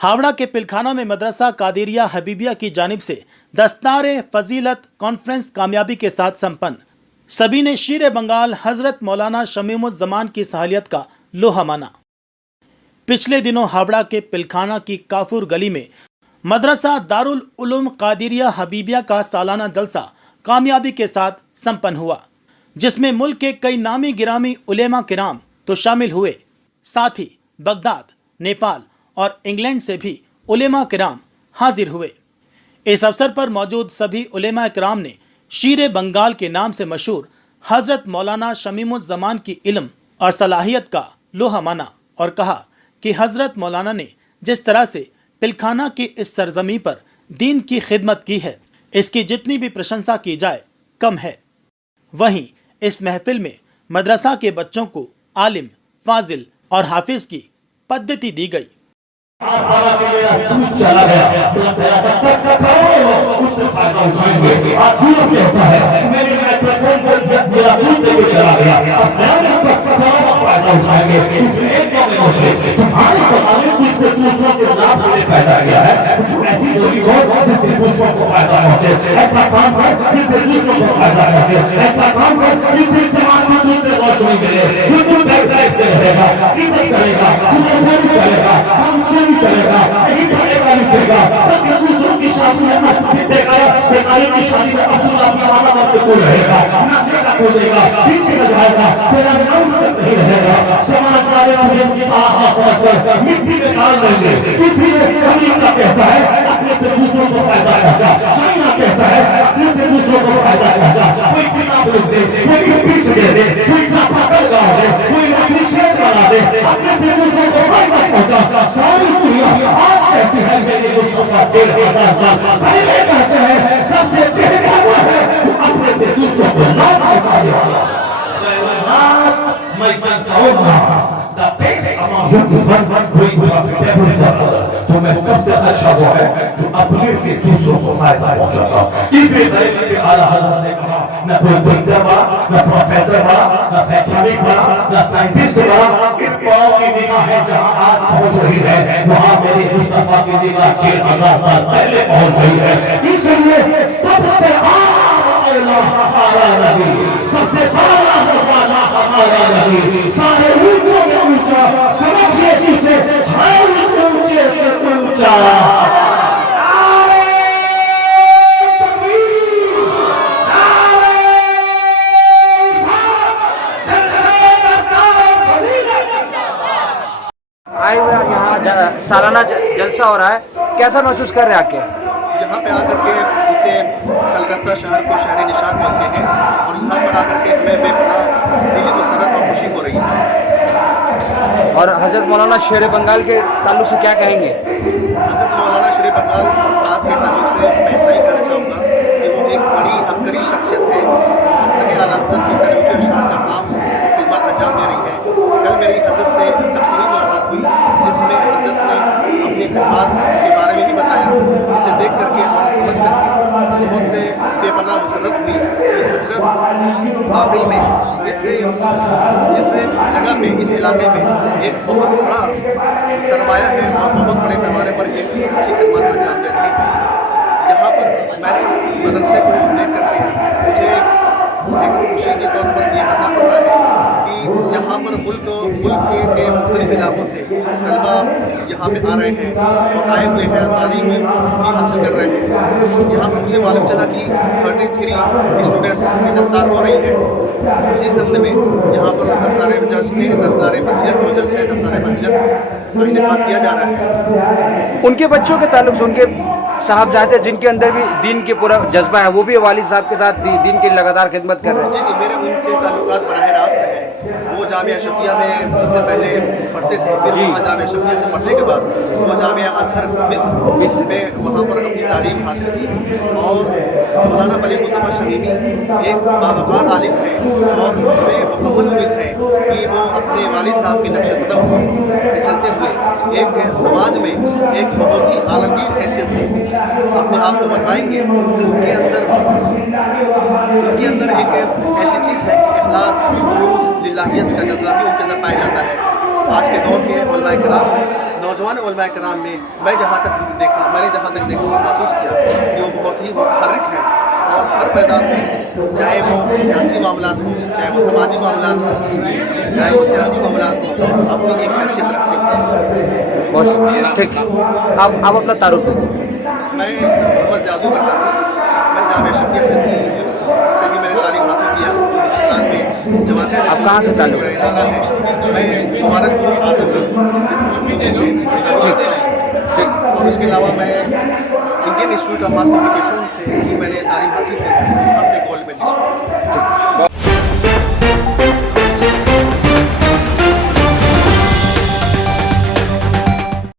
हावड़ा के पिलखाना में मदरसा कादिरिया हबीबिया की जानिब से दस्तार फजीलत कॉन्फ्रेंस कामयाबी के साथ संपन्न। सभी ने शीर बंगाल हजरत मौलाना शमीमुज़्ज़मान की सहालियत का लोहा माना। पिछले दिनों हावड़ा के पिलखाना की काफूर गली में मदरसा दारुल उलूम कादिरिया हबीबिया का सालाना जलसा कामयाबी के साथ संपन्न हुआ, जिसमें मुल्क के कई नामी गिरामी उलेमा किराम तो शामिल हुए। साथ ही बगदाद, नेपाल और इंग्लैंड से भी उलेमा किराम हाजिर हुए। इस अवसर पर मौजूद सभी उलेमा किराम ने शीर बंगाल के नाम से मशहूर हजरत मौलाना शमीमुज़्ज़मान की इल्म और सलाहियत का लोहा माना और कहा कि हजरत मौलाना ने जिस तरह से पिलखाना की इस सरजमी पर दीन की खिदमत की है, इसकी जितनी भी प्रशंसा की जाए कम है। वहीं इस महफिल में मदरसा के बच्चों को आलिम, फाजिल और हाफिज की पद्धति दी गई। चला गया उससे फायदा उठाएंगे। आज होता है मेरे मेरा दूध देके चला गया, फायदा उठाएंगे। तुम्हारे बताने दूसरे दूसरों के नाम हमने पैदा किया है, ऐसी बोली हो जिससे दूसरों को फायदा पहुंचे, ऐसा काम कर जिससे दूसरों को फायदा पहुंचे, ऐसा काम कर जिससे समाज में दूसरे रोशनी चले। जो देखते रहेगा, कीमत करेगा, चुनौती करेगा, काम चोरी करेगा, नहीं पढ़ेगा लिखेगा, तो दूसरों की शादी में बेकारी की शादी में अपना वक्त को रहेगा, नाचेगा कूदेगा, ठीक लगाएगा, तेरा नाम नहीं रहेगा। समाज वाले अपने समझकर मिट्टी में डाल देंगे। इसलिए अमेरिका कहता है अपने से दूसरों को फायदा पहुंचा, चाइना कहता है अपने से दूसरों को फायदा पहुंचा। कोई किताब लिख दे, कोई स्पीच दे दे, कोई चापाकल गा दे, कोई नकली शेर बना दे, अपने से दूसरों को फायदा पहुंचा। सारी दुनिया आज कहती है मेरे मुस्तफा 1500 साल पहले कहते हैं सबसे पहले वो है जो अपने से दूसरों को लाभ पहुंचाने वाला है। तो मैं सबसे अच्छा वो है जो अपने से दूसरों को फायदा पहुंचाता। इसलिए आला हज़रत ने कहा न कोई डॉक्टर बड़ा, न प्रोफेसर बड़ा, न वैज्ञानिक बड़ा, न साइंटिस्ट बड़ा, इन बड़ों की निगाहें जहां आज पहुंच रही है वहां मेरे मुस्तफा की निगाह 1500 साल पहले पहुंच गई है। इसलिए सबसे आला हमारा नबी, सबसे बड़ा वाला हमारा नबी, सारे ऊंचों से ऊंचा, समझिए जिसे हर ऊंचे से ऊंचा। आए हुए यहाँ सालाना जलसा हो रहा है, कैसा महसूस कर रहे हैं आके? यहाँ पे आकर के इसे कलकत्ता शहर को शहर निशात बोलते हैं और यहाँ पर आकर के हमें बेपनाह दिली मसरत और खुशी हो रही है। और हज़रत मौलाना शेर बंगाल के ताल्लुक से क्या कहेंगे? हज़रत मौलाना शेर बंगाल साहब के ताल्लुक से मैं इतना ही कहना चाहूँगा कि वो एक बड़ी अबकरी शख्सियत है और मसलक आला हज़रत की तरोज इरशाद का काम और खिदमत अंजाम दे रही है। कल मेरी हज़रत से तफसीली मुलाकात हुई जिसमें हज़रत ने अपनी खिदमत के बारे में भी बताया, जिसे देख करके और समझ करके बहुत बेपनाह मसरत हुई कि हज़रत वाकई में इस जगह पे, इस इलाके में एक बहुत बड़ा सरमाया है और बहुत बड़े पैमाने पर एक अच्छी खिदमत अंजाम दे रही है। यहाँ पर मैंने मदरसे को देख करके मुझे एक खुशी के तौर पर ये कहना पड़ रहा है कि यहाँ पर मुल्क के मुख्तलिफ इलाकों से तलबा यहाँ पे आ रहे हैं और आए हुए हैं, तालीम की हासिल कर रहे हैं। यहाँ पर मुझे मालूम चला कि 33 स्टूडेंट्स की दस्तार हो रही है। उसी ज़मन में यहाँ पर दस्तार फजीलत और जलसे दस्तार फजीलत का इनेकाद किया जा रहा है। उनके बच्चों के ताल्लुक से, उनके साहबजादे जिनके अंदर भी दीन के पूरा जज्बा है, वो भी वालिद साहब के साथ दीन की लगातार खिदमत कर रहे हैं। जी, मेरे उनसे ताल्लुकात बराह रास्त हैं। वो जामिया अशरफिया में इससे पहले पढ़ते थे, फिर वहाँ जामिया अशरफिया से पढ़ने के बाद वो जामिया अजहर मिस्र में वहाँ पर अपनी तालीम हासिल की और मौलाना बलीगुज़मा शमीमी एक बावकार आलिम है और हमें मुकम्मल उम्मीद है कि वो अपने वालिद साहब की नक्श कदम पर चलते हुए एक समाज में एक बहुत ही आलमगीर हैसियत से अपने आप को बनवाएंगे। उनके अंदर एक ऐसी चीज़ है कि इखलास, खुलूस, लिल्लाहियत का जज्बा भी उनके अंदर पाया जाता है। आज के दौर के उलमाए किराम में नौजवान उलमा कराम में मैंने जहाँ तक देखा और महसूस किया कि वो बहुत ही मुतहर्रिक हैं और हर मैदान में, चाहे वो सियासी मामला हो, चाहे वो समाजी मामला हो, चाहे वो सियासी मामला हो, अपनी एक हैसियत रखते हैं। बहुत शुक्रिया। ठीक है, आप अपना तारुफ दीजिए। मैं मोहम्मद ज़ियादुल बरकात, मैं जामिया शफिया से भी मैंने तालीम हासिल किया, जो हिंदुस्तान में जमात आप कहाँ से ताल्लुक़ मेरा इदारा है। मैं मुबारकपुर आजमगढ़ से ताल्लुक़ रखता हूँ। ठीक। और उसके अलावा मैं Indian institute of mass communication से भी मैंने तालीम हासिल की है, वहाँ से गोल्ड मेडलिस्ट हूँ।